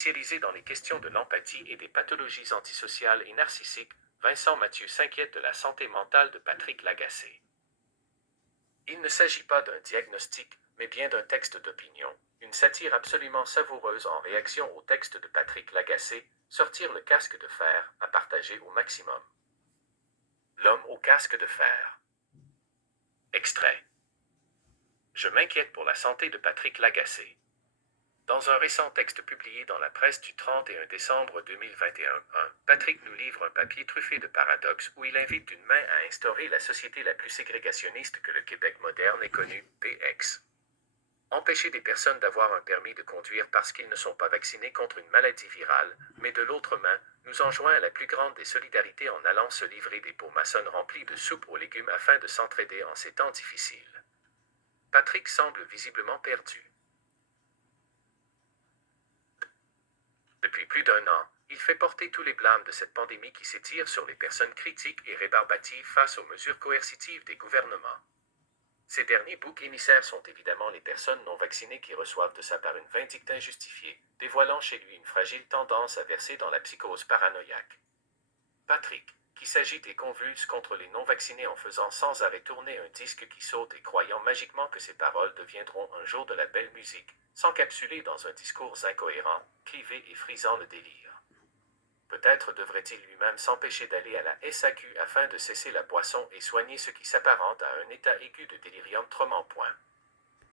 Spécialisé dans les questions de l'empathie et des pathologies antisociales et narcissiques, Vincent Mathieu s'inquiète de la santé mentale de Patrick Lagacé. Il ne s'agit pas d'un diagnostic, mais bien d'un texte d'opinion, une satire absolument savoureuse en réaction au texte de Patrick Lagacé, Sortir le casque de fer, à partager au maximum. L'homme au casque de fer. Extrait. Je m'inquiète pour la santé de Patrick Lagacé. Dans un récent texte publié dans la presse du 31 décembre 2021, Patrick nous livre un papier truffé de paradoxes où il invite d'une main à instaurer la société la plus ségrégationniste que le Québec moderne ait connue, PX. Empêcher des personnes d'avoir un permis de conduire parce qu'ils ne sont pas vaccinés contre une maladie virale, mais de l'autre main, nous enjoint à la plus grande des solidarités en allant se livrer des pots maçonnes remplis de soupe aux légumes afin de s'entraider en ces temps difficiles. Patrick semble visiblement perdu. Depuis plus d'un an, il fait porter tous les blâmes de cette pandémie qui s'étire sur les personnes critiques et rébarbatives face aux mesures coercitives des gouvernements. Ces derniers boucs émissaires sont évidemment les personnes non vaccinées qui reçoivent de sa part une vindicte injustifiée, dévoilant chez lui une fragile tendance à verser dans la psychose paranoïaque. Patrick, qui s'agite et convulse contre les non-vaccinés en faisant sans arrêt tourner un disque qui saute et croyant magiquement que ses paroles deviendront un jour de la belle musique, s'encapsuler dans un discours incohérent, clivé et frisant le délire. Peut-être devrait-il lui-même s'empêcher d'aller à la SAQ afin de cesser la boisson et soigner ce qui s'apparente à un état aigu de délirium trompe en point.